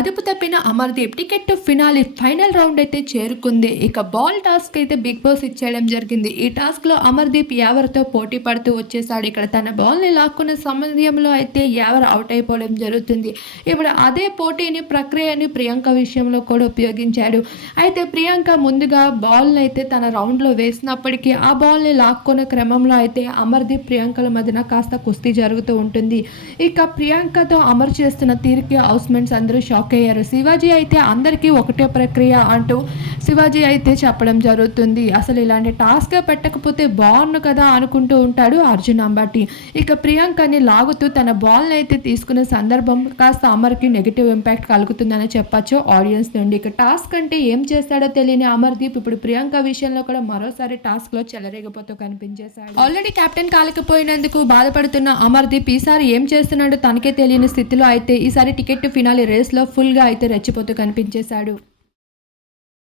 అదుపు తప్పిన Amardeep ticket to finale final round అయితే చేరుకుంది. ఇక బాల్ టాస్క్ అయితే బిగ్ బాస్ ఇచ్చేయడం జరిగింది. ఈ టాస్క్లో అమర్దీప్ ఎవరితో పోటీ పడుతూ వచ్చేసాడు. ఇక్కడ తన బాల్ని లాక్కున్న సమయంలో అయితే యావర్ అవుట్ అయిపోవడం జరుగుతుంది. ఇప్పుడు అదే పోటీని ప్రక్రియని ప్రియాంక విషయంలో కూడా ఉపయోగించాడు. అయితే ప్రియాంక ముందుగా బాల్ అయితే తన రౌండ్లో వేసినప్పటికీ ఆ బాల్ని లాక్కునే క్రమంలో అయితే అమర్దీప్ ప్రియాంకల మధ్యన కాస్త కుస్తీ జరుగుతూ ఉంటుంది. ఇక ప్రియాంకతో అమర్ చేస్తున్న తీరుకి హౌస్మెంట్స్ అందరూ షాక్ అయ్యారు. శివాజీ అయితే అందరికీ ఒకటే ప్రక్రియ అంటూ శివాజీ అయితే చెప్పడం జరుగుతుంది. అసలు ఇలాంటి టాస్క్ పెట్టకపోతే బాగుండు కదా అనుకుంటూ ఉంటాడు అర్జున్ అంబాటి. ఇక ప్రియాంకని లాగుతూ తన బాల్ని అయితే తీసుకునే సందర్భం కాస్త అమర్కి నెగిటివ్ ఇంపాక్ట్ కలుగుతుందని చెప్పచ్చు ఆడియన్స్ నుండి. ఇక టాస్క్ అంటే ఏం చేస్తాడో తెలియని అమర్దీప్ ఇప్పుడు ప్రియాంక విషయంలో కూడా మరోసారి టాస్క్లో చెలరేగపోతూ కనిపించేశాడు. ఆల్రెడీ కెప్టెన్ కాలేకపోయినందుకు బాధపడుతున్న అమర్దీప్ ఈసారి ఏం చేస్తున్నాడో తనకే తెలియని స్థితిలో అయితే ఈసారి టికెట్ ఫినాలి రేస్లో ఫుల్గా అయితే రెచ్చిపోతూ కనిపించేశాడు.